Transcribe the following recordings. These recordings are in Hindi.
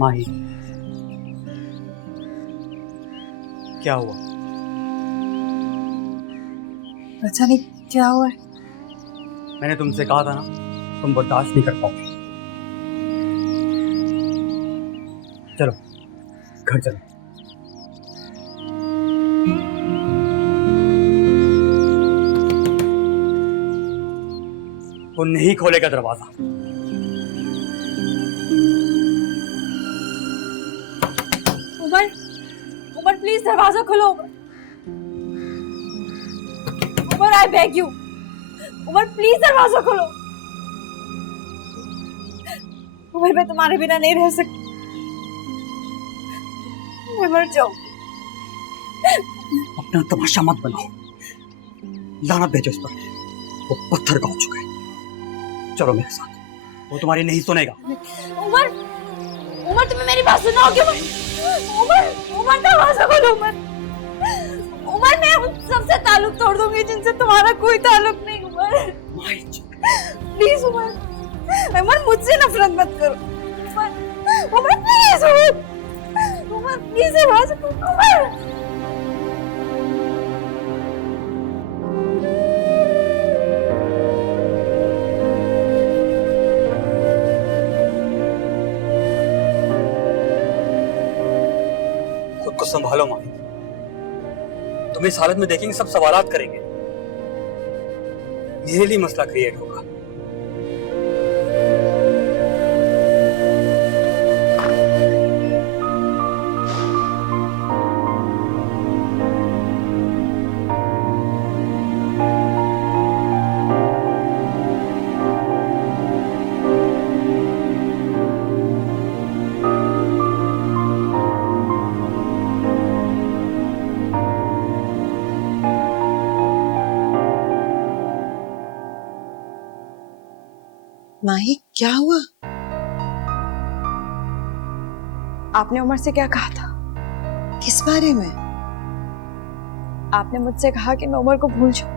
माही, क्या हुआ? पता नहीं क्या हुआ है। मैंने तुमसे कहा था ना, तुम बर्दाश्त नहीं कर पाओगे। चलो घर चलो। वो नहीं खोलेगा दरवाजा। उमर, उमर प्लीज दरवाजा खोलो। Umar I beg you, Umar please दरवाजा खोलो। उमर मैं तुम्हारे बिना नहीं रह सकती, मैं मर जाऊं। अपना तमाशा मत बनाओ, लानत भेजो उस पर। वो पत्थर का हो चुका है। चलो मेरे साथ, वो तुम्हारी नहीं सुनेगा। उमर, उमर तुम्हें मेरी बात सुनाओगे? उमर, उमर दरवाजा खोलो। उमर, उमर मैं उन सबसे ताल्लुक तोड़ दूंगी जिनसे तुम्हारा कोई ताल्लुक नहीं। उमर प्लीज, उमर, उमर मुझसे नफरत मत करो। उमर, उमर प्लीज, उमर प्लीज दरवाजा खोलो। उमर खुद को संभालो माही, तुम इस हालत में देखेंगे सब सवालात करेंगे। मेरे लिए मसला क्रिएट होगा। माही क्या हुआ? आपने उमर से क्या कहा था? किस बारे में? आपने मुझसे कहा कि मैं उमर को भूल जाऊं।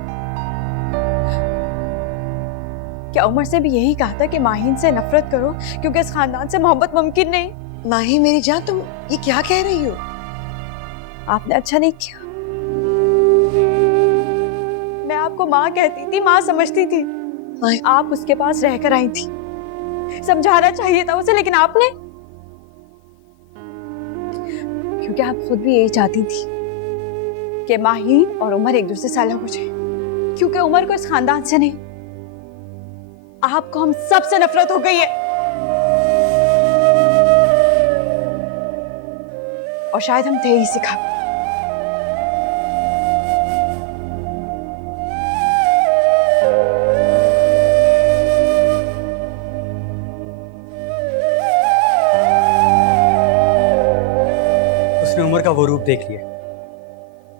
क्या उमर से भी यही कहा था कि माहीन से नफरत करो क्योंकि इस खानदान से मोहब्बत मुमकिन नहीं? माही मेरी जान, तुम ये क्या कह रही हो? आपने अच्छा नहीं किया। मैं आपको माँ कहती थी, माँ समझती थी। माही, आप उसके पास रहकर आई थी, समझाना चाहिए था उसे, लेकिन आपने, क्योंकि आप खुद भी यही चाहती थी कि माहीन और उमर एक दूसरे से अलग हो जाए, क्योंकि उमर को इस खानदान से नहीं, आपको हम सब से नफरत हो गई है। और शायद हम थे ही सिखा। उसने उमर का वो रूप देख लिया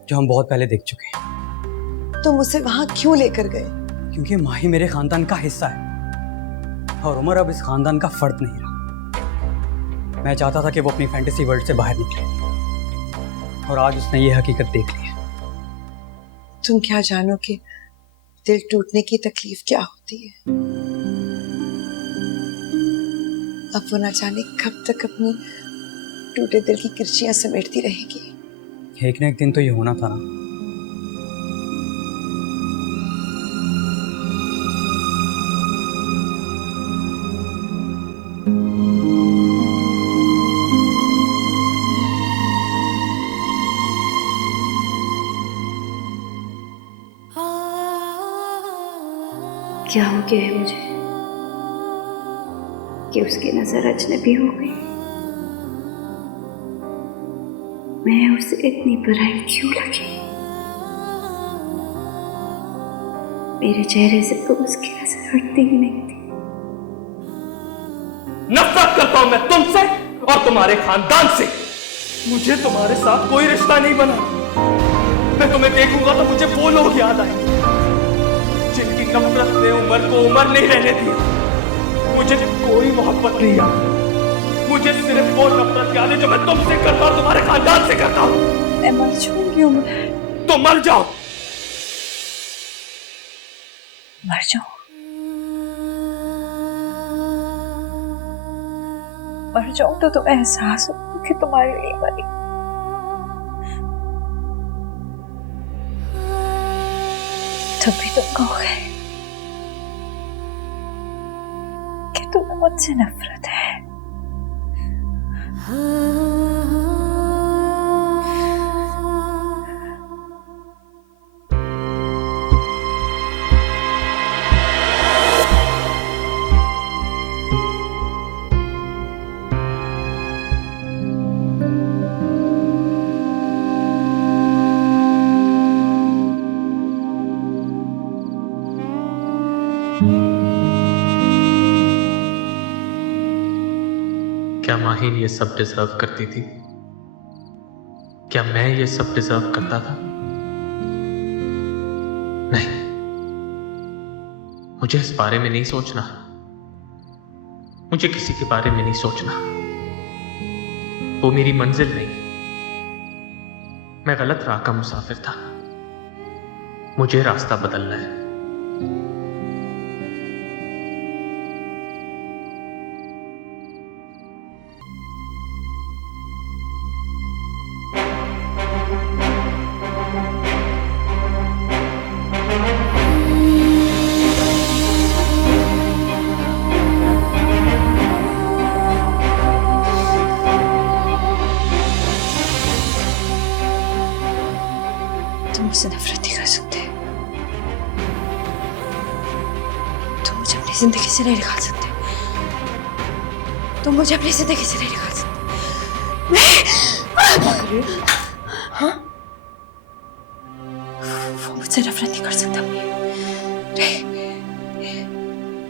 जो हम बहुत पहले देख चुके हैं। तुम उसे वहां क्यों लेकर गए? क्योंकि माही मेरे खानदान का हिस्सा है और उमर अब इस खानदान का फर्द नहीं रहा। मैं चाहता था कि वो अपनी फैंटेसी वर्ल्ड से बाहर निकले और आज उसने ये हकीकत देख ली है। तुम क्या जानो कि दिल टूटने की तकलीफ क्या होती है। अब वो ना जाने कब तक अपनी टूटे दिल की किरचियां समेटती रहेगी। एक न एक दिन तो ये होना था ना। क्या हो गया है मुझे कि उसकी नजर अजनबी हो गई? मैं उसे इतनी बुराई क्यों लगी? मेरे चेहरे से तो उसकी नजर हटती ही नहीं थी। नफरत करता हूं मैं तुमसे और तुम्हारे खानदान से। मुझे तुम्हारे साथ कोई रिश्ता नहीं बना। मैं तुम्हें देखूंगा तो मुझे वो लोग याद आएंगे जिनकी नफरत ने उमर को उमर नहीं रहने दिया। मुझे कोई मोहब्बत नहीं याद, मुझे सिर्फ वो नफरत याद है जो मैं तुमसे करता हूं, तुम्हारे खानदान से करता हूं। मैं मर जाऊंगी उमर। तो मर जाओ। मर जाओ। मर जाऊं तो तुम्हें एहसास हो कि तुम्हारे लिए मरी। तब भी तुम कहोगे कि तुम्हें मुझसे नफरत है। क्या माहिन ये सब डिजर्व करती थी? क्या मैं ये सब डिजर्व करता था? नहीं, मुझे इस बारे में नहीं सोचना। मुझे किसी के बारे में नहीं सोचना। वो मेरी मंजिल नहीं। मैं गलत राह का मुसाफिर था। मुझे रास्ता बदलना है। तुम मुझसे नफरत नहीं कर सकते। तुम मुझे अपनी जिंदगी से नहीं निकाल सकते। तुम मुझे अपनी जिंदगी से नहीं निकाल सकते। हाँ? वो मुझसे नफरत नहीं कर सकता। नहीं,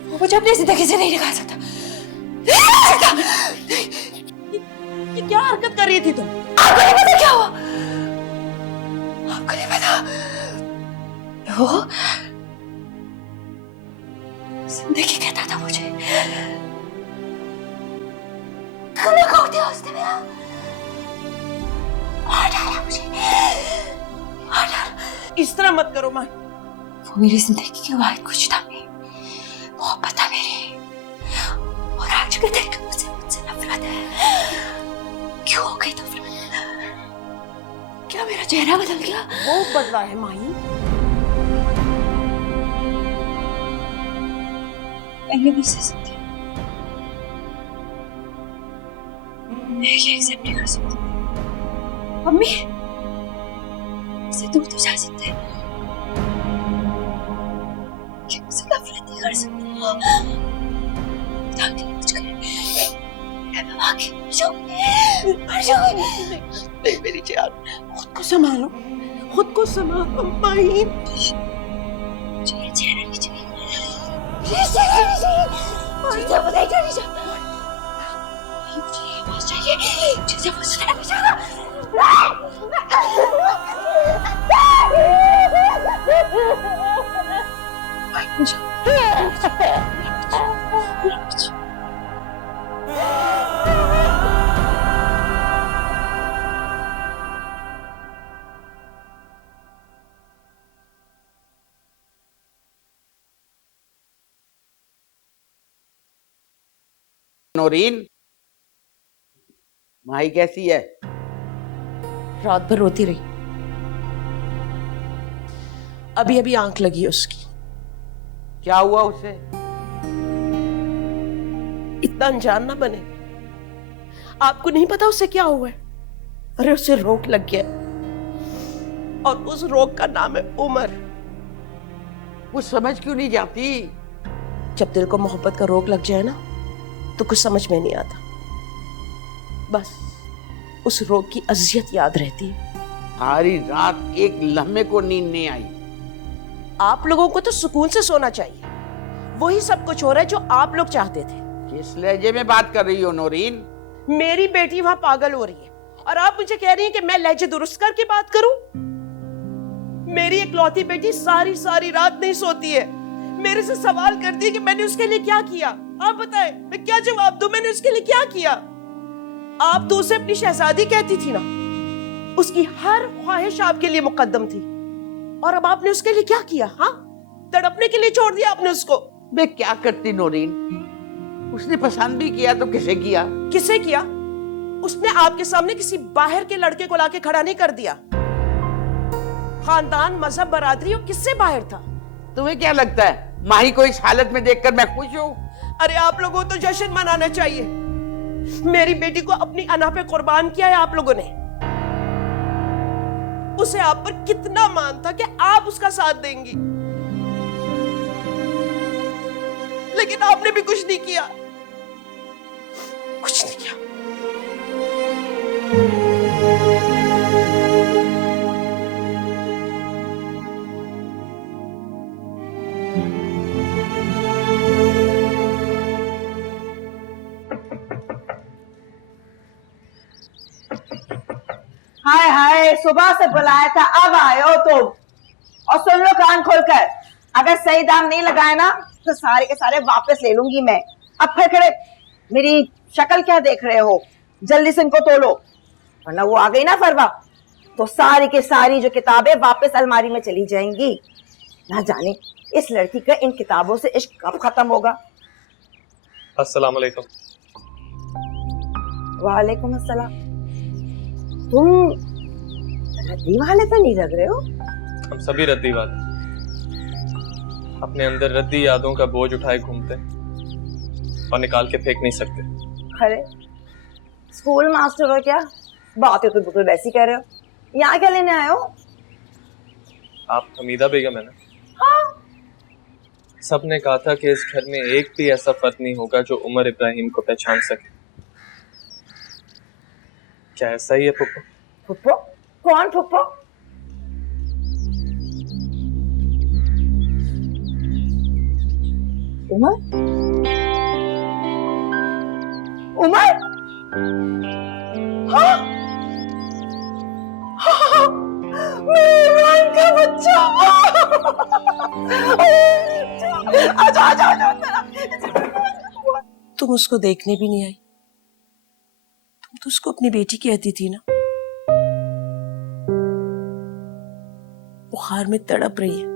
वो मुझे अपनी जिंदगी से नहीं निकाल सकता। ये क्या हरकत कर रही थी तुम? आपको नहीं पता क्या हुआ? आपको नहीं पता? वो जिंदगी कहता था मुझे। तुमने कौन दिया उसने मेरा? मार डाला मुझे। मार डाला। इस तरह मत करो माँ। वो मेरी जिंदगी की वाहिद कुछ था नहीं। मोहब्बत था मेरी। और आज के दिन मुझसे नफरत है। क्यों हो गई नफरत? क्या मेरा चेहरा बदल गया? वो बदला है माही। मैं ये नहीं सह सकती। मैं ये एक्सेप्ट नहीं कर सकती। मम्मी, मुझसे दूर तो जा सकते हैं, कि मुझसे नफरत नहीं कर सकती। ताकि कुछ करे, मैं वहाँ की मर जाऊंगी। नहीं मेरी जान, खुद को संभालो, खुद को संभालो माही। मुझे ये चेहरा नहीं चाहिए। प्लीज चेहरा नहीं चाहिए। मुझे बताइए क्या नहीं चाहिए। मुझे ये आवाज चाहिए जिसे वो सुना नहीं चाहता। नौरीन, माही कैसी है? रात भर रोती रही। अभी अभी आंख लगी है उसकी। क्या हुआ उसे? इतना अनजान ना बने। आपको नहीं पता उसे क्या हुआ है? अरे उसे रोग लग गया और उस रोग का नाम है उम्र। वो समझ क्यों नहीं जाती? जब दिल को मोहब्बत का रोग लग जाए ना तो कुछ समझ में नहीं आता। बस उस रोग की अजियत याद रहती है। सारी रात एक लम्हे को नींद नहीं आई। आप लोगों को तो सुकून से सोना चाहिए। वही सब कुछ हो रहा है जो आप लोग चाहते थे। किस लहजे में बात कर रही हो नौरीन? मेरी बेटी वहां पागल हो रही है और आप मुझे कह रही हैं कि मैं लहजे दुरुस्त करके बात करूं? मेरी इकलौती बेटी सारी सारी रात नहीं सोती है। मेरे से सवाल करती है कि मैंने उसके लिए क्या किया। आप बताएं, मैं क्या जवाब दूं? मैंने उसके लिए क्या किया? आप तो उसे अपनी शहजादी कहती थी ना। उसकी हर ख्वाहिश आपके लिए मुकद्दम थी और अब आपने उसके लिए क्या किया? हाँ, तड़पने के लिए छोड़ दिया आपने उसको। मैं क्या करती नौरीन? उसने पसंद भी किया तो किसे किया? किसे किया? उसने आपके सामने किसी बाहर के लड़के को लाके खड़ा नहीं कर दिया। खानदान, मजहब, बरादरी और किससे बाहर था? तुम्हें क्या लगता है माही को इस हालत में देखकर मैं खुश हूँ? अरे आप लोगों को तो जश्न मनाना चाहिए। मेरी बेटी को अपनी अना पे कुर्बान किया है आप लोगों ने। उसे आप पर कितना मान था कि आप उसका साथ देंगी, लेकिन आपने भी कुछ नहीं किया, कुछ नहीं किया। हाय हाय, सुबह से बुलाया था, अब आए हो तुम। और सुन लो कान खोलकर, अगर सही दाम नहीं लगाए ना तो सारे के सारे वापस ले लूंगी मैं। अब फिर खड़े मेरी शक्ल क्या देख रहे हो? जल्दी से इनको तोलो, वरना वो आ गई ना फरवा तो सारी की सारी जो किताबें वापस अलमारी में चली जाएंगी। ना जाने इस लड़की का इन किताबों से इश्क कब खत्म होगा। अस्सलाम वालेकुम। वालेकुम अस्सलाम। तुम रद्दी वाले तो नहीं लग रहे हो। हम सभी रद्दी वाले अपने अंदर रद्दी यादों का बोझ उठाए घूमते और निकाल के फेंक नहीं सकते। अरे स्कूल मास्टर हो क्या? बातें तो बिल्कुल वैसी कह रहे हो। यहाँ क्या लेने आए हो? आप हमीदा बेगम है ना? हाँ। सबने कहा था कि इस घर में एक भी ऐसा फर्द नहीं होगा जो उमर इब्राहिम को पहचान सके। क्या ऐसा ही है फुप्पो? फुप्पो? कौन फुप्पो? उमर? उमर? हाँ? हाँ, मेरे इमरान का बच्चा। आजा आजा आजा। तुम उसको देखने भी नहीं आई। तुम तो उसको अपनी बेटी कहती थी ना। बुखार में तड़प रही है।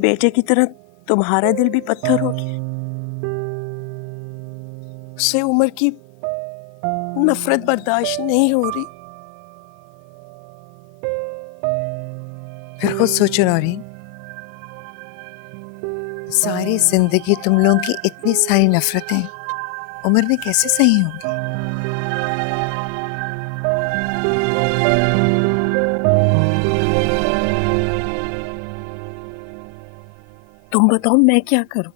बेटे की तरह तुम्हारा दिल भी पत्थर हो गया। उससे उम्र की नफरत बर्दाश्त नहीं हो रही। फिर खुद सोचो नौरीन, सारी जिंदगी तुम लोगों की इतनी सारी नफरतें उम्र में कैसे सही होंगी? तुम बताओ मैं क्या करूं?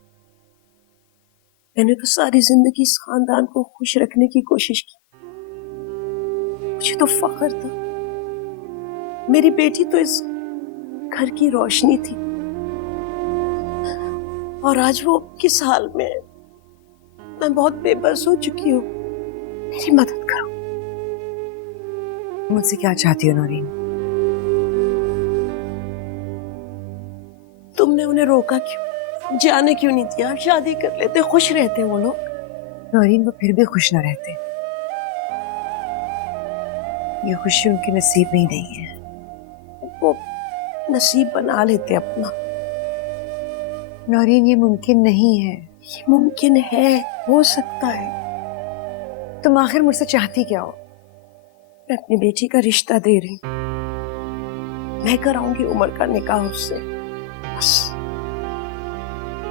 मैंने तो सारी जिंदगी इस खानदान को खुश रखने की कोशिश की। मुझे तो फख्र था, मेरी बेटी तो इस घर की रोशनी थी। और आज वो किस हाल में है? मैं बहुत बेबस हो चुकी हूँ। मेरी मदद करो। मुझसे क्या चाहती हो नौरीन? तुमने उन्हें रोका क्यों? जाने क्यों नहीं दिया? शादी कर लेते, खुश रहते वो लोग। नौरीन, वो फिर भी खुश न रहते। ये खुशी उनके नसीब में ही नहीं है। वो नसीब बना लेते अपना। नौरीन, ये मुमकिन नहीं है। ये मुमकिन है, हो सकता है। तुम आखिर मुझसे चाहती क्या हो? मैं अपनी बेटी का रिश्ता दे रही हूँ। मैं कराऊंगी उमर का निकाह उससे।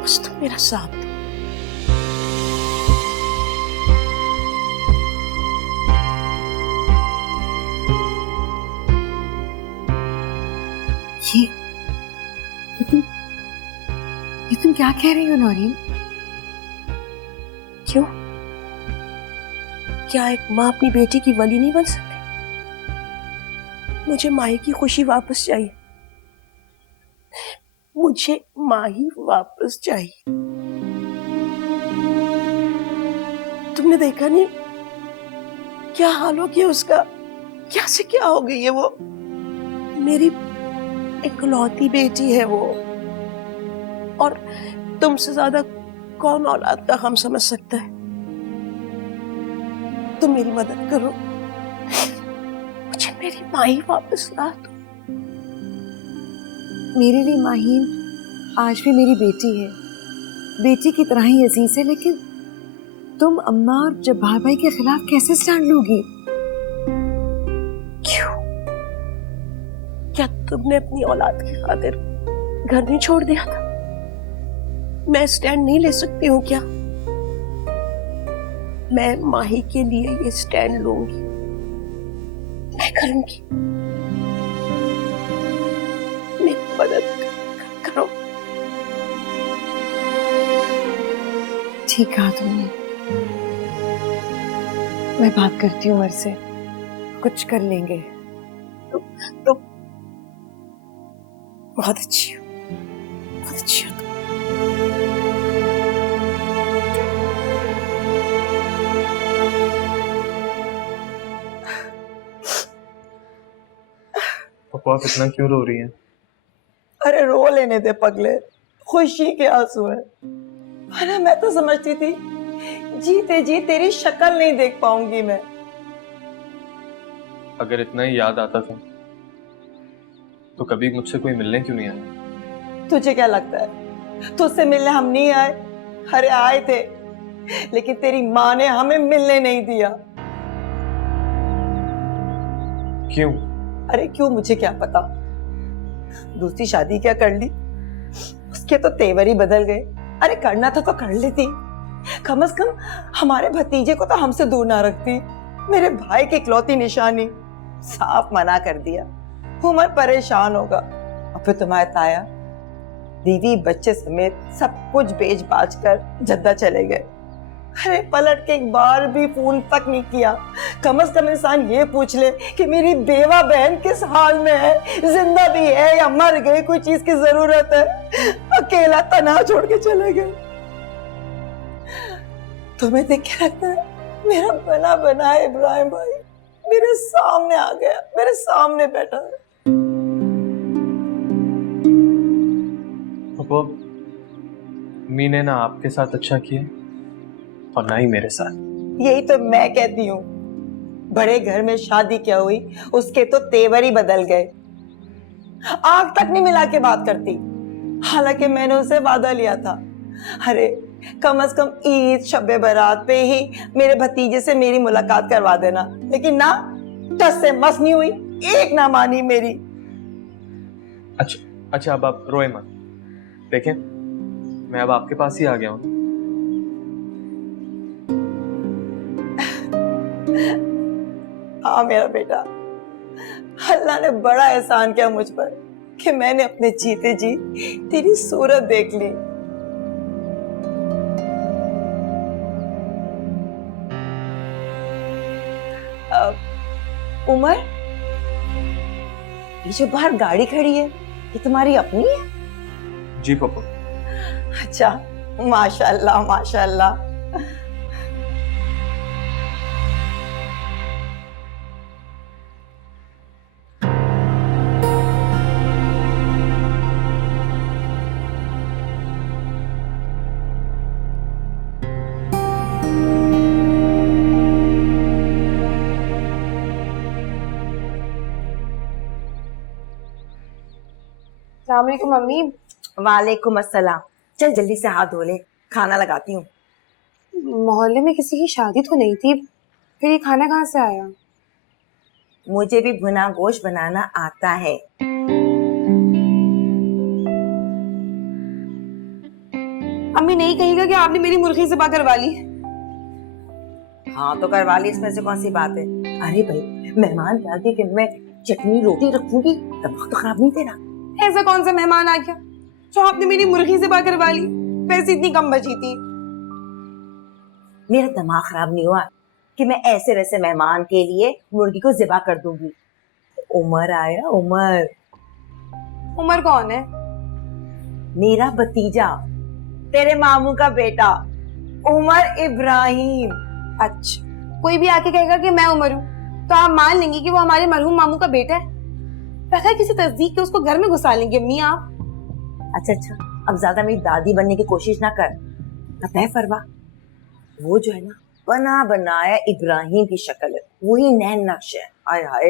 बस तुम मेरा साथ दो। ये तुम क्या कह रही हो नौरीन? क्यों? क्या एक माँ अपनी बेटी की वली नहीं बन सकती? मुझे माही की खुशी वापस चाहिए। मुझे माही वापस चाहिए। तुमने देखा नहीं क्या हाल हो गया उसका? क्या से क्या हो गई है वो? मेरी इकलौती बेटी है वो। और तुमसे ज्यादा कौन औलाद का गम समझ सकता है? तुम मेरी मदद करो, मुझे मेरी माही वापस ला दो। मेरे लिए माहीन आज भी मेरी बेटी है। बेटी की तरह ही अजीज है, लेकिन तुम अम्मा और जब्बार भाई के खिलाफ कैसे स्टैंड लोगी? क्यों? क्या तुमने अपनी औलाद की खातिर घर नहीं छोड़ दिया था? मैं स्टैंड नहीं ले सकती हूँ क्या? मैं माही के लिए ये स्टैंड लूंगी, मैं करूंगी। मेरी मदद करो। ठीक कहा तुमने। मैं बात करती हूँ उमर से, कुछ कर लेंगे। तो बहुत अच्छी हो, बहुत अच्छी हो। पापा आप इतना क्यों रो रही हैं? अरे रो लेने दे पगले, खुशी के आंसू है। अरे मैं तो समझती थी जीते जी तेरी शक्ल नहीं देख पाऊंगी मैं। अगर इतना ही याद आता था तो कभी मुझसे कोई मिलने क्यों नहीं आया? तुझे क्या लगता है तुझसे मिलने हम नहीं आए? अरे आए थे, लेकिन तेरी माँ ने हमें मिलने नहीं दिया। क्यों? अरे क्यों मुझे क्या पता, दूसरी शादी क्या कर ली, उसके तो तेवर ही बदल गए। अरे करना था तो कर लेती, कम से कम हमारे भतीजे को तो हमसे दूर ना रखती। मेरे भाई की इकलौती निशानी, साफ मना कर दिया। उमर परेशान होगा। और फिर तुम्हारे ताया दीदी बच्चे समेत सब कुछ बेच बाच कर जद्दा चले गए। अरे पलट के एक बार भी फोन तक नहीं किया। कम से कम इंसान ये पूछ ले कि मेरी बेवा बहन किस हाल में है, जिंदा भी है या मर गई, कोई चीज की जरूरत है। अकेला तना छोड़ के चले गए। तुम्हें देख के लगता है मेरा बना बना इब्राहिम भाई मेरे सामने आ गया, मेरे सामने बैठा है। पापा मीने ना आपके साथ अच्छा किया और ना ही मेरे साथ। यही तो मैं कहती हूँ, बड़े घर में शादी क्या हुई, उसके तो तेवर ही बदल गए। आंख तक नहीं मिला के बात करती, हालांकि मैंने उसे वादा लिया था। अरे कम से कम ईद शब्बे बारात पे ही मेरे भतीजे से मेरी मुलाकात करवा देना, लेकिन ना, टस से मस नहीं हुई, एक ना मानी मेरी। अच्छा अब आप रोए मत, देखें मैं अब आपके पास ही आ गया हूँ। हाँ मेरा बेटा, अल्लाह ने बड़ा एहसान किया मुझ पर कि मैंने अपने जीते जी तेरी सूरत देख ली। उमर, ये जो बाहर गाड़ी खड़ी है ये तुम्हारी अपनी है? जी पापा। अच्छा, माशाल्लाह माशाल्लाह। अस्सलाम वालेकुम मम्मी। वालेकुम अस्सलाम। चल जल्दी से हाथ धो ले, खाना लगाती हूँ। मोहल्ले में किसी की शादी तो नहीं थी, फिर ये खाना कहाँ से आया? मुझे भी भुना गोश्त बनाना आता है। अम्मी नहीं कहेगा कि आपने मेरी मुर्गी ज़िबा करवा ली? हाँ तो करवा ली, इसमें से कौन सी बात है। अरे भाई मेहमान के आगे कि मैं चटनी रोटी रखूंगी, दिमाग तो खराब नहीं तेरा। ऐसा कौन सा मेहमान आ गया जो आपने मेरी मुर्गी ज़िबा करवा ली? पैसे इतनी कम बची थी। मेरा दिमाग खराब नहीं हुआ कि मैं ऐसे वैसे मेहमान के लिए मुर्गी को ज़िबा कर दूंगी। उमर आया, उमर। उमर कौन है? मेरा भतीजा, तेरे मामू का बेटा, उमर इब्राहिम। अच्छा, कोई भी आके कहेगा कि मैं उमर हूँ तो आप मान लेंगी कि वो हमारे मरहूम मामू का बेटा है? बगैर किसी तस्दीक के उसको घर में घुसा लेंगे अम्मी आप? अच्छा, अब ज्यादा मेरी दादी बनने की कोशिश ना कर। पता है फरवा, वो जो है ना बना बनाया इब्राहिम की शक्ल है, वही नैन नक्श है। आय हाय।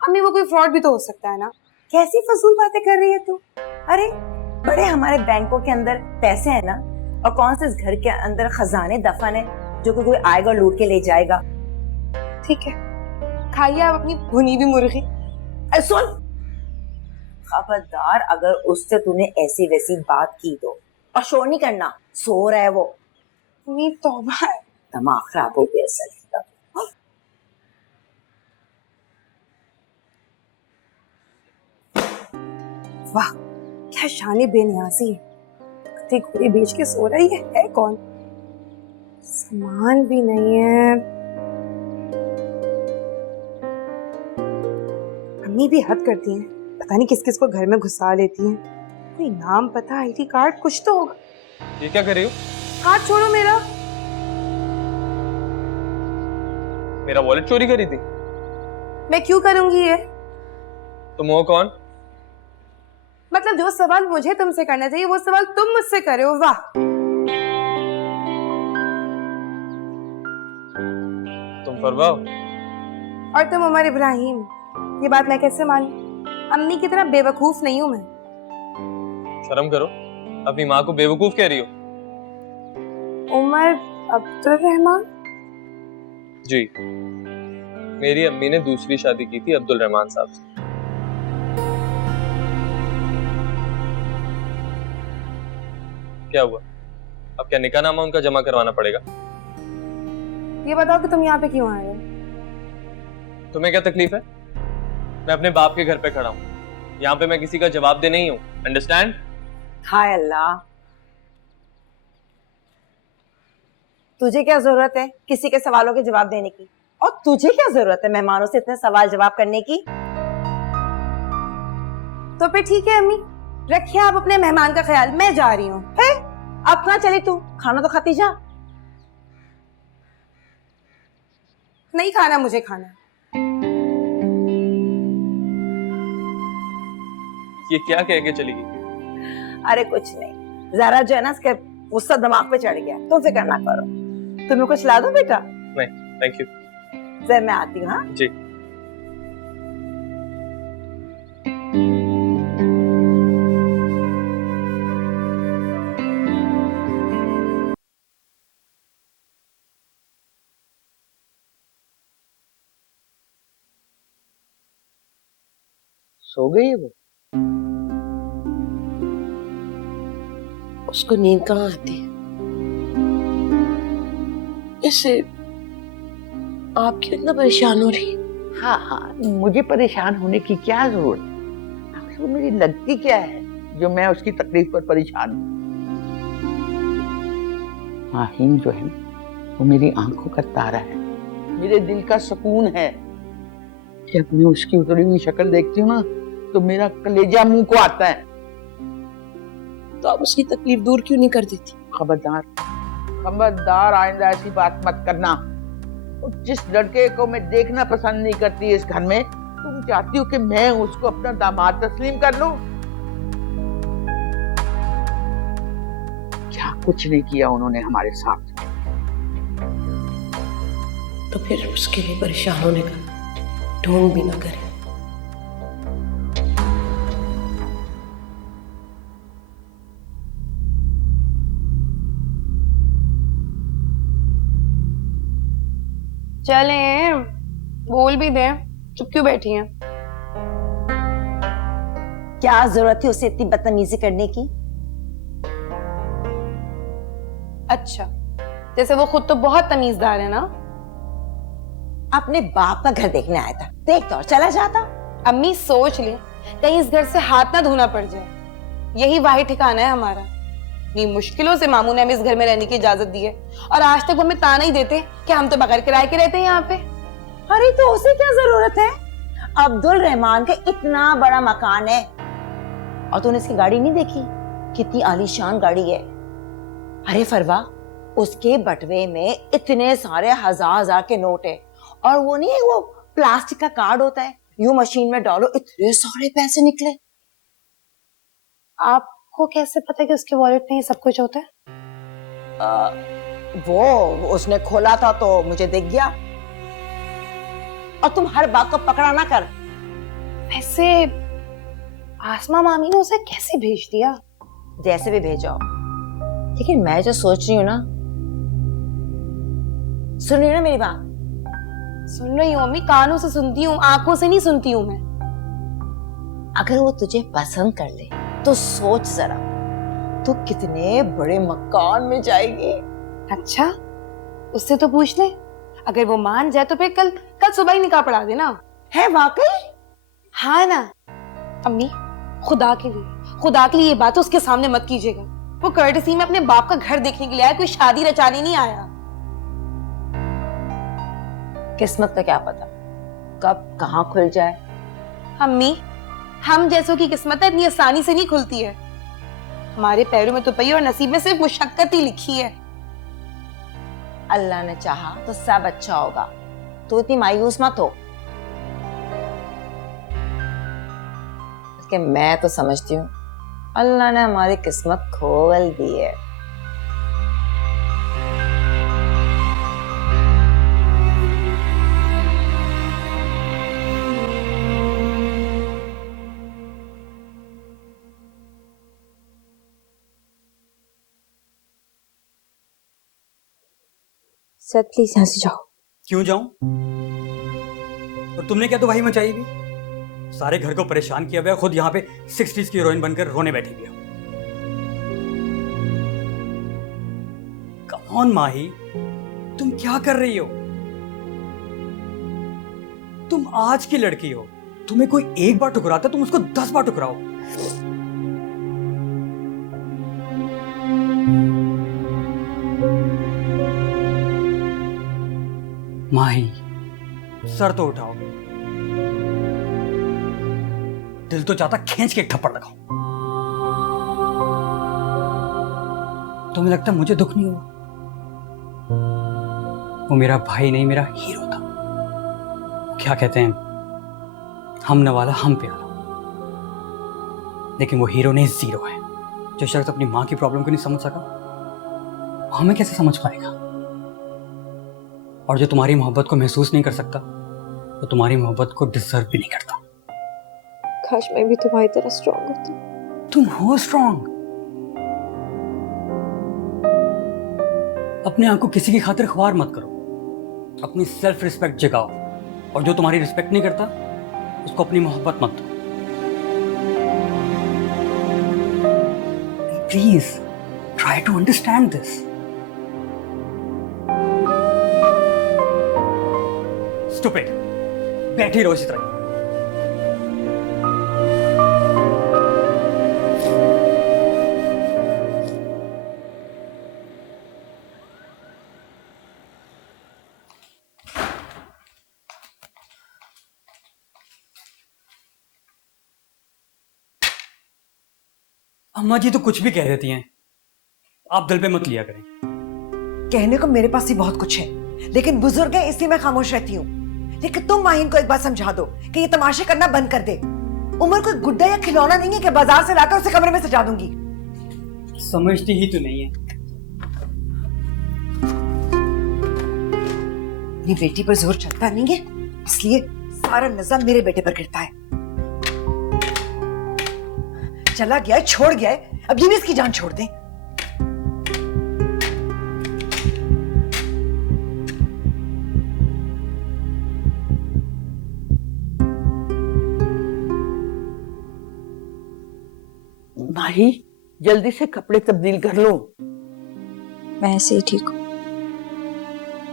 अम्मी वो कोई फ्रॉड भी तो हो सकता है ना? कैसी फजूल बातें कर रही है तू? अरे बड़े हमारे बैंकों के अंदर पैसे हैं ना, और कौन से इस घर के अंदर खजाने दफन है जो कि कोई आएगा लूट के ले जाएगा। ठीक है, खाइए आप अपनी भुनी हुई मुर्गी। अरे सुन, खबरदार अगर उससे तूने ऐसी वैसी बात की तो, और शोर नहीं करना, सो रहा है वो। अम्मी तौबा है, दिमाग खराब हो गया सर। वाह क्या शान बेनियाजी है, कत्थे घोड़े बेच के सो रही है कौन? सामान भी नहीं है। अम्मी भी हद करती हैं, पता नहीं किस किस को घर में घुसा लेती हैं। कोई नाम पता, आईडी कार्ड कुछ तो होगा। ये क्या कर रही हो? हाथ छोड़ो मेरा। मेरा वॉलेट चोरी करी थी? मैं क्यों करूंगी ये? तुम हो कौन? मतलब जो सवाल मुझे तुमसे करना चाहिए वो सवाल तुम मुझसे करे हो। वाह, तुम फरवा हो और तुम उमर इब्राहिम। ये बात मैं कैसे मानूं? अम्मी की तरह बेवकूफ नहीं हूं मैं। शर्म करो, अपनी माँ को बेवकूफ कह रही हो। उमर अब्दुल रहमान? जी, मेरी अम्मी ने दूसरी शादी की थी अब्दुल रहमान साहब से। क्या हुआ? अब क्या निकाहनामा उनका जमा करवाना पड़ेगा? ये बताओ कि तुम यहाँ पे क्यों आए हो? तुम्हें क्या तकलीफ है? मैं अपने बाप के घर पे खड़ा हूँ, यहाँ पे मैं किसी का जवाब दे नहीं हूँ। अंडरस्टैंड? हाय अल्लाह, तुझे क्या जरूरत है किसी के सवालों के जवाब देने की, और तुझे क्या जरूरत है मेहमानों से इतने सवाल जवाब करने की? तो फिर ठीक है अम्मी, रखिए आप अपने मेहमान का ख्याल, मैं जा रही हूँ। अब कहाँ चली तू? खाना तो खाती जा। नहीं खाना मुझे खाना। ये क्या कह के चली गई? अरे कुछ नहीं, जरा जो है ना इसके गुस्सा दिमाग पे चढ़ गया, तुम फिक्र ना करो। तुम्हें कुछ ला दो बेटा? नहीं थैंक यू। सर मैं आती हूँ। हाँ जी। सो गई है वो? उसको नींद कहाँ आती है? इससे आप क्यों इतना परेशान हो रही? हाँ हाँ, मुझे परेशान होने की क्या जरूरत है? आखिर वो मेरी लगती क्या है जो मैं उसकी तकलीफ पर परेशान हूँ? हाँ, हिंद जो है वो मेरी आंखों का तारा है, मेरे दिल का सुकून है। जब मैं उसकी उतरी हुई शक्ल देखती हूँ ना तो मेरा कलेजा मुंह को आता है। तो आप उसकी तकलीफ दूर क्यों नहीं कर देती? खबरदार, खबरदार, आइंदा ऐसी बात मत करना। और जिस लड़के को मैं देखना पसंद नहीं करती इस घर में, तुम चाहती हो कि मैं उसको अपना दामाद तस्लीम कर लूं? क्या कुछ नहीं किया उन्होंने हमारे साथ। तो फिर उसके लिए परेशान होने का ढोंग भी ना करें। चले बोल भी दे, चुप क्यों बैठी हैं? क्या जरूरत थी उसे इतनी बदतमीजी करने की? अच्छा, जैसे वो खुद तो बहुत तमीजदार है ना। अपने बाप का घर देखने आया था, देख तो और चला जाता। अम्मी सोच ले कहीं इस घर से हाथ ना धोना पड़ जाए, यही वाहिद ठिकाना है हमारा। इतनी मुश्किलों से मामू ने हमें इस घर में रहने की इजाजत दी है, और आज तक वो हमें ताना ही देते कि हम तो बगैर किराए के रहते हैं यहाँ पे। अरे तो उसे क्या जरूरत है? अब्दुल रहमान का इतना बड़ा मकान है, और तूने इसकी गाड़ी नहीं देखी? कितनी आलीशान गाड़ी है। अरे फरवा, उसके बटवे में इतने सारे हजार के नोट है, और वो नहीं है वो प्लास्टिक का कार्ड होता है, यूं मशीन में डालो इतने सारे पैसे निकले। आपको कैसे पता कि उसके वॉलेट में ये सब कुछ होता है? वो उसने खोला था तो मुझे दिख गया। और तुम हर बात को पकड़ा ना कर। वैसे आसमा मामी ने उसे कैसे भेज दिया? जैसे भी भेजो, लेकिन मैं जो सोच रही हूँ ना, सुन रही हो ना मेरी बात? सुन रही हूँ मम्मी, कानों से सुनती हूँ, आंखों से नहीं सुनती हूँ मैं। अगर वो तुझे पसंद कर ले तो सोच जरा, तू कितने बड़े मकान में जाएगी। अच्छा, उससे तो पूछ ले, अगर वो मान जाए तो फिर कल कल सुबह ही निकाह पढ़ा देना। है वाकई? हाँ ना अम्मी, खुदा के लिए ये बात उसके सामने मत कीजिएगा। वो कर्टसी में अपने बाप का घर देखने के लिए आया, कोई शादी रचाने नहीं आया। किस्मत का क्या पता कब कहाँ खुल जाए। अम्मी, हम जैसों की किस्मत इतनी आसानी से नहीं खुलती है। हमारे पैरों में तो पई और नसीब में सिर्फ मुशक्कत ही लिखी है। अल्लाह ने चाहा तो सब अच्छा होगा, तो इतनी मायूस मत हो। कि मैं तो समझती हूँ अल्लाह ने हमारी किस्मत खोल दी है। सर प्लीज यहाँ से जाओ। क्यों जाऊं? और तुमने क्या तबाही मचाई भी? सारे घर को परेशान किया हुआ, खुद यहाँ पे 60s की हीरोइन बनकर रोने बैठी हुई हो। कम ऑन माही, तुम क्या कर रही हो? तुम आज की लड़की हो, तुम्हें कोई एक बार ठुकराता तुम उसको 10 बार ठुकराओ। माही, सर तो उठाओ। दिल तो चाहता खींच के एक थप्पड़ लगाऊं। तुम्हें लगता मुझे दुख नहीं हुआ? वो मेरा भाई नहीं, मेरा हीरो था। क्या कहते हैं, हम नवाला हम प्यारा। लेकिन वो हीरो नहीं, जीरो है। जो शख्स अपनी मां की प्रॉब्लम को नहीं समझ सका, वो हमें कैसे समझ पाएगा? और जो तुम्हारी मोहब्बत को महसूस नहीं कर सकता, वो तुम्हारी मोहब्बत को डिजर्व भी नहीं करता। काश मैं भी तुम्हारी तरह स्ट्रांग होती। तुम हो स्ट्रांग। अपने आप को किसी की खातिर ख्वार मत करो। अपनी सेल्फ रिस्पेक्ट जगाओ, और जो तुम्हारी रिस्पेक्ट नहीं करता उसको अपनी मोहब्बत मत दो। Please try to understand this. Stupid, बैठी रहो इसी तरह। अम्मा जी तो कुछ भी कह देती हैं, आप दिल पे मत लिया करें। कहने को मेरे पास ही बहुत कुछ है, लेकिन बुजुर्ग है इसलिए मैं खामोश रहती हूँ। लेकिन तुम माहिन को एक बात समझा दो कि ये तमाशे करना बंद कर दे। उमर कोई गुड्डा या खिलौना नहीं है कि बाजार से लाकर उसे कमरे में सजा दूंगी। समझती ही तो नहीं है। मेरी बेटी पर जोर चलता नहीं है, इसलिए सारा निजाम मेरे बेटे पर गिरता है। चला गया है, छोड़ गया है, अब ये भी इसकी जान छोड़ दे। माही, जल्दी से कपड़े तब्दील कर लो। मैं ऐसे ही ठीक हूँ।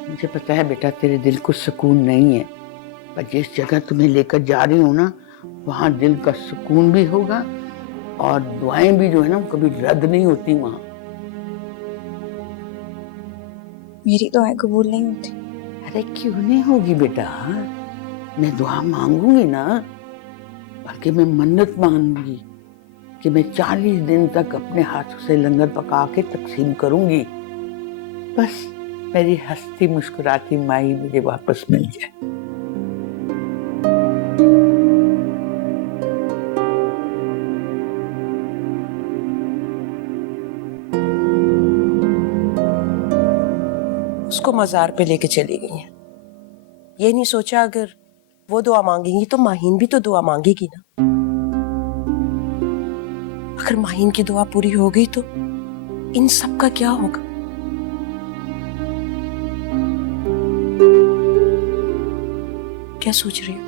मुझे पता है बेटा, तेरे दिल को सुकून नहीं है, पर जिस जगह तुम्हें लेकर जा रही हूँ ना, वहां दिल का सुकून भी होगा और दुआएं भी जो है ना कभी रद्द नहीं होती वहां। मेरी दुआएं कबूल नहीं होती। अरे क्यों नहीं होगी बेटा, मैं दुआ मांगूंगी ना, बल्कि मैं मन्नत मांगूंगी कि मैं 40 दिन तक अपने हाथों से लंगर पका के तकसीम करूंगी। बस मेरी हंसती मुस्कुराती माई मुझे वापस मिल जाए। उसको मजार पे लेके चली गई हैं। ये नहीं सोचा अगर वो दुआ मांगेंगी तो माहीन भी तो दुआ मांगेगी ना। अगर माहीन की दुआ पूरी हो गई तो इन सब का क्या होगा? क्या सोच रही हो?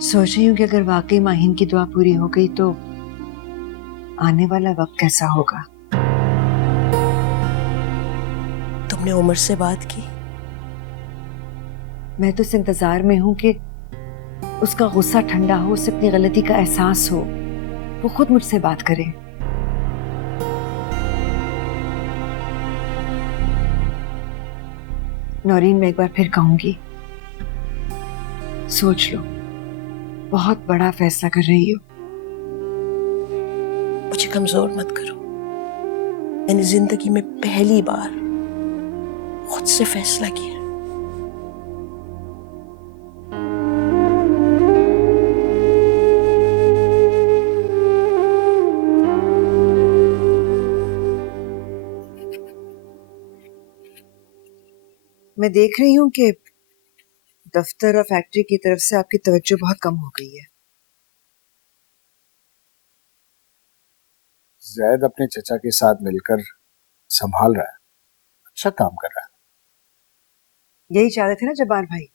सोच रही हूँ कि अगर वाकई माहीन की दुआ पूरी हो गई तो आने वाला वक्त कैसा होगा। तुमने उमर से बात की? मैं तो इस इंतजार में हूं कि उसका गुस्सा ठंडा हो, उसे अपनी गलती का एहसास हो, वो खुद मुझसे बात करे। नौरीन, मैं एक बार फिर कहूंगी, सोच लो, बहुत बड़ा फैसला कर रही हो। मुझे कमजोर मत करो। मैंने जिंदगी में पहली बार खुद से फैसला किया। मैं देख रही हूँ कि दफ्तर और फैक्ट्री की तरफ से आपकी तवज्जो बहुत कम हो गई है। जैद अपने चचा के साथ मिलकर संभाल रहा है, अच्छा काम कर रहा है। यही चाहते थे ना जब्बार भाई,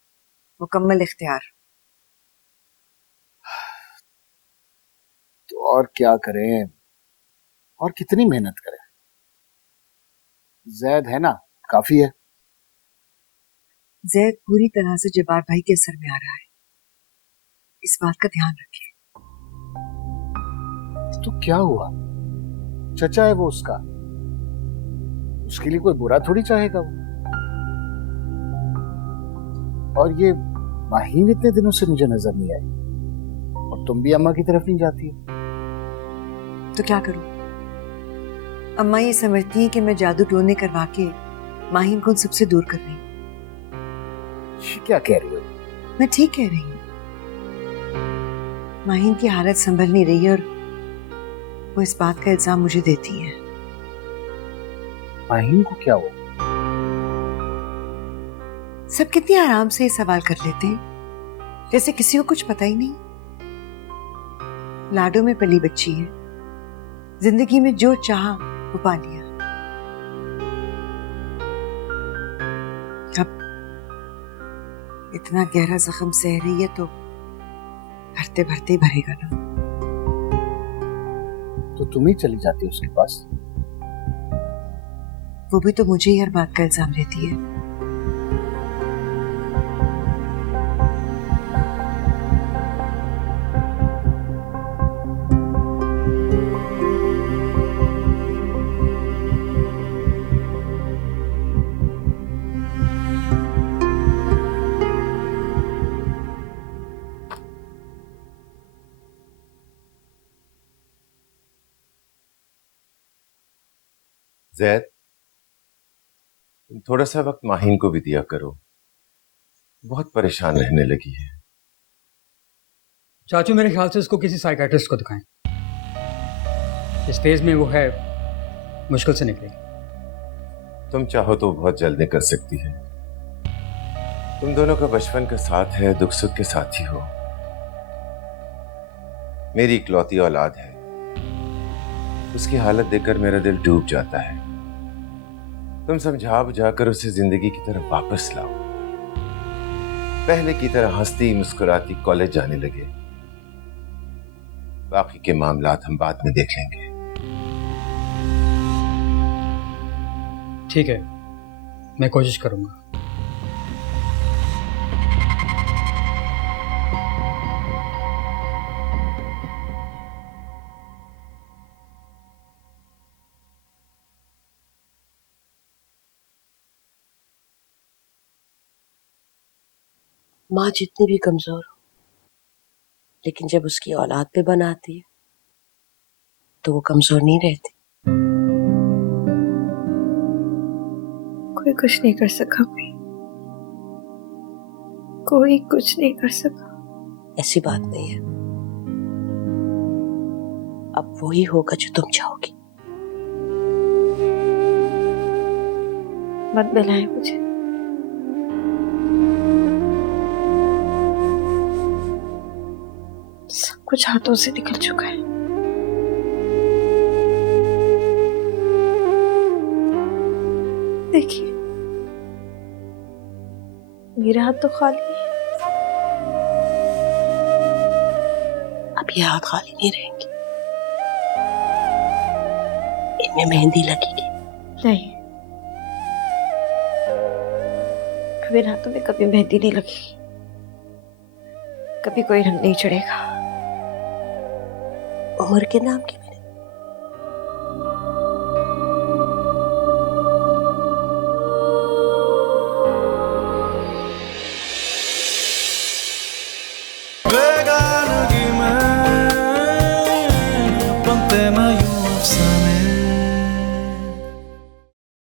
मुकम्मल इख्तियार। तो और क्या करें, और कितनी मेहनत करें? जैद है ना, काफी है। जैद पूरी तरह से जब्बार भाई के असर में आ रहा है, इस बात का ध्यान रखिए। तो क्या हुआ, चचा है वो उसका, उसके लिए कोई बुरा थोड़ी चाहेगा वो। और ये माहीन इतने दिनों से मुझे नजर नहीं आई, और तुम भी अम्मा की तरफ नहीं जाती हो। तो क्या करूं? अम्मा ये समझती हैं कि मैं जादू टोने करवा के माहीन को उन सबसे दूर कर रही हूं। क्या कह रही हो? मैं ठीक कह रही हूँ। माहीन की हालत संभल नहीं रही है और वो इस बात का इल्जाम मुझे देती है। माहीन को क्या हुआ? सब कितनी आराम से ये सवाल कर लेते हैं, जैसे किसी को कुछ पता ही नहीं। लाडो में पली बच्ची है, जिंदगी में जो चाहा वो पा लिया। अब इतना गहरा जख्म सह रही है तो भरते भरते ही भरेगा ना। तो तुम ही चली जाती हो उसके पास। वो भी तो मुझे ही हर बात का इल्जाम देती है। जैद, तुम थोड़ा सा वक्त माहीन को भी दिया करो, बहुत परेशान रहने लगी है। चाचू मेरे ख्याल से इसको किसी साइकेट्रिस्ट को दिखाएं। इस फेज में वो है, मुश्किल से निकलेगी। तुम चाहो तो बहुत जल्द निकल सकती है। तुम दोनों का बचपन का साथ है, दुख सुख के साथ ही हो। मेरी इकलौती औलाद है, उसकी हालत देखकर मेरा दिल डूब जाता है। तुम समझा बुझाकर उसे जिंदगी की तरफ वापस लाओ, पहले की तरह हंसती मुस्कुराती कॉलेज जाने लगे। बाकी के मामलात हम बाद में देख लेंगे। ठीक है, मैं कोशिश करूंगा। माँ जितनी भी कमजोर हो, लेकिन जब उसकी औलाद पे बनाती है तो वो कमजोर नहीं रहती। कोई कुछ नहीं कर सका भाई, कोई कुछ नहीं कर सका। ऐसी बात नहीं है, अब वही होगा जो तुम चाहोगी। मत बुलाए मुझे। सब कुछ हाथों से निकल चुका है। देखिए, मेरे हाथ तो खाली है। अब ये हाथ खाली नहीं रहेंगे, इनमें मेहंदी लगेगी। नहीं, अब इन हाथों में कभी मेहंदी नहीं लगेगी, कभी कोई रंग नहीं चढ़ेगा। उमर के नाम की